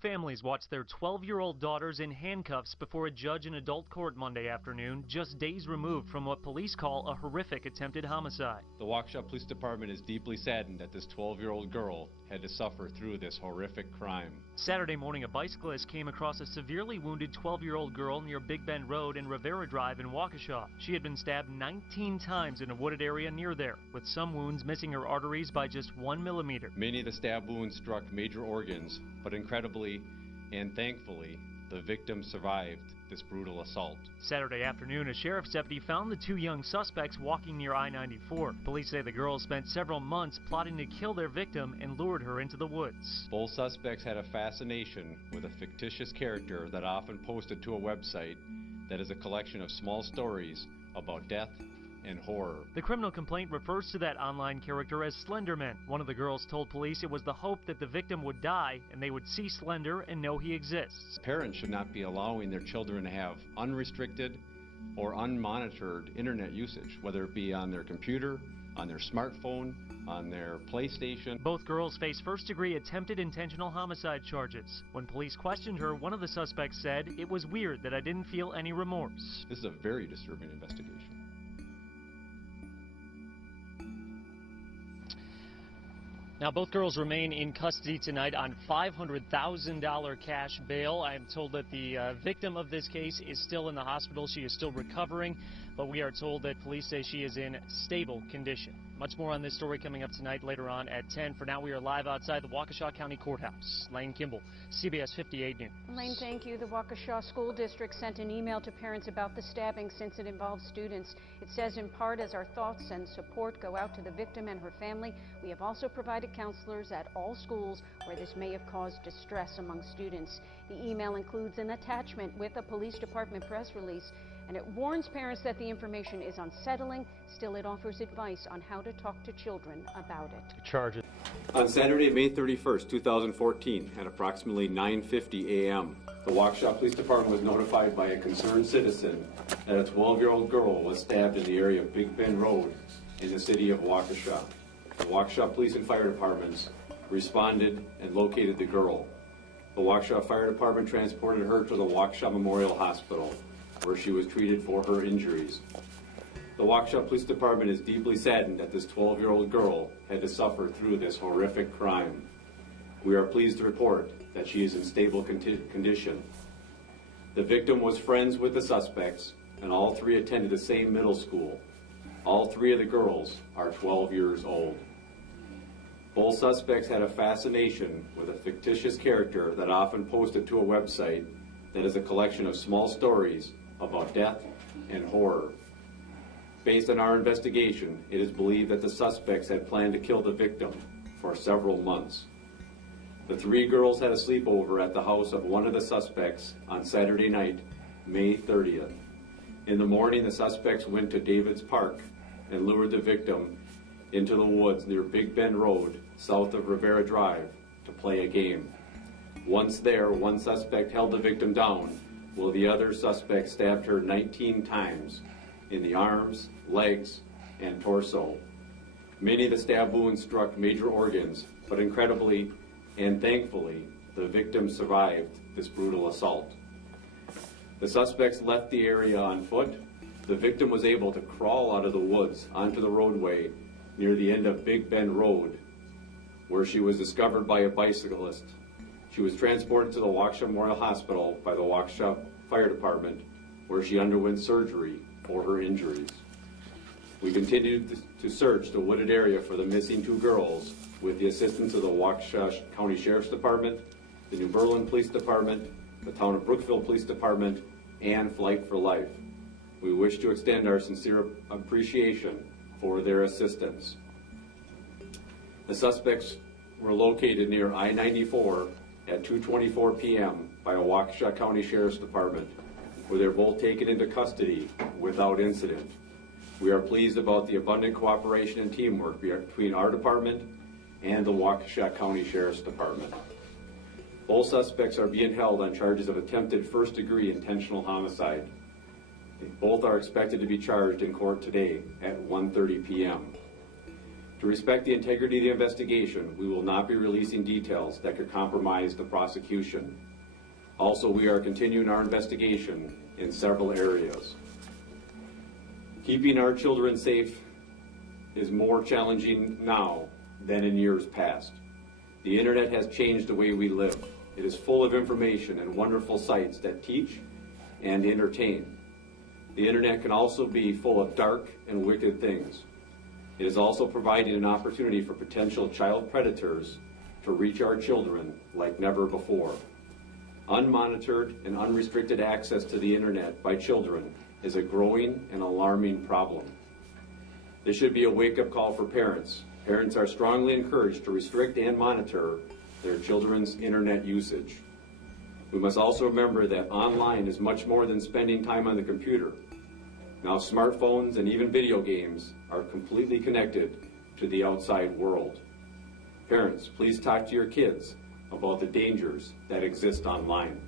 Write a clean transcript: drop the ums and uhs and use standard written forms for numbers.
families watched their 12-year-old daughters in handcuffs before a judge in adult court Monday afternoon, just days removed from what police call a horrific attempted homicide. The Waukesha Police Department is deeply saddened that this 12-year-old girl had to suffer through this horrific crime. Saturday morning, a bicyclist came across a severely wounded 12-year-old girl near Big Bend Road and Rivera Drive in Waukesha. She had been stabbed 19 times in a wooded area near there, with some wounds missing her arteries by just 1 millimeter. Many of the stab wounds struck major organs, but incredibly and thankfully, the victim survived this brutal assault. Saturday afternoon, a sheriff's deputy found the two young suspects walking near I-94. Police say the girls spent several months plotting to kill their victim and lured her into the woods. Both suspects had a fascination with a fictitious character that often posted to a website that is a collection of small stories about death and horror. The criminal complaint refers to that online character as Slender Man. One of the girls told police it was the hope that the victim would die and they would see Slender and know he exists. Parents should not be allowing their children to have unrestricted or unmonitored internet usage, whether it be on their computer, on their smartphone, on their PlayStation. Both girls face first-degree attempted intentional homicide charges. When police questioned her, one of the suspects said, "It was weird that I didn't feel any remorse." This is a very disturbing investigation. Now, both girls remain in custody tonight on $500,000 cash bail. I am told that the victim of this case is still in the hospital. She is still recovering, but we are told that police say she is in stable condition. Much more on this story coming up tonight later on at 10. For now, we are live outside the Waukesha County Courthouse. Lane Kimball, CBS 58 News. Lane, thank you. The Waukesha School District sent an email to parents about the stabbing since it involves students. It says, in part, as our thoughts and support go out to the victim and her family, we have also provided counselors at all schools where this may have caused distress among students. The email includes an attachment with a police department press release, and it warns parents that the information is unsettling. Still, it offers advice on how to talk to children about it. Charges. On Saturday, May 31st, 2014, at approximately 9:50 a.m., the Waukesha Police Department was notified by a concerned citizen that a 12-year-old girl was stabbed in the area of Big Bend Road in the city of Waukesha. The Waukesha Police and Fire Departments responded and located the girl. The Waukesha Fire Department transported her to the Waukesha Memorial Hospital, where she was treated for her injuries. The Waukesha Police Department is deeply saddened that this 12-year-old girl had to suffer through this horrific crime. We are pleased to report that she is in stable condition. The victim was friends with the suspects, and all three attended the same middle school. All three of the girls are 12 years old. Both suspects had a fascination with a fictitious character that often posted to a website that is a collection of small stories about death and horror. Based on our investigation, it is believed that the suspects had planned to kill the victim for several months. The three girls had a sleepover at the house of one of the suspects on Saturday night, May 30th. In the morning, the suspects went to David's Park and lured the victim into the woods near Big Bend Road, south of Rivera Drive, to play a game. Once there, one suspect held the victim down, while the other suspect stabbed her 19 times in the arms, legs, and torso. Many of the stab wounds struck major organs, but incredibly and thankfully, the victim survived this brutal assault. The suspects left the area on foot. The victim was able to crawl out of the woods onto the roadway near the end of Big Bend Road, where she was discovered by a bicyclist. She was transported to the Waukesha Memorial Hospital by the Waukesha Fire Department, where she underwent surgery for her injuries. We continued to search the wooded area for the missing two girls with the assistance of the Waukesha County Sheriff's Department, the New Berlin Police Department, the Town of Brookville Police Department, and Flight for Life. We wish to extend our sincere appreciation for their assistance. The suspects were located near I-94 at 2:24 p.m. by a Waukesha County Sheriff's Department, where they're both taken into custody without incident. We are pleased about the abundant cooperation and teamwork between our department and the Waukesha County Sheriff's Department. Both suspects are being held on charges of attempted first-degree intentional homicide. Both are expected to be charged in court today at 1:30 p.m. To respect the integrity of the investigation, we will not be releasing details that could compromise the prosecution. Also, we are continuing our investigation in several areas. Keeping our children safe is more challenging now than in years past. The internet has changed the way we live. It is full of information and wonderful sites that teach and entertain. The internet can also be full of dark and wicked things. It is also providing an opportunity for potential child predators to reach our children like never before. Unmonitored and unrestricted access to the internet by children is a growing and alarming problem. This should be a wake-up call for parents. Parents are strongly encouraged to restrict and monitor their children's internet usage. We must also remember that online is much more than spending time on the computer. Now smartphones and even video games are completely connected to the outside world. Parents, please talk to your kids about the dangers that exist online.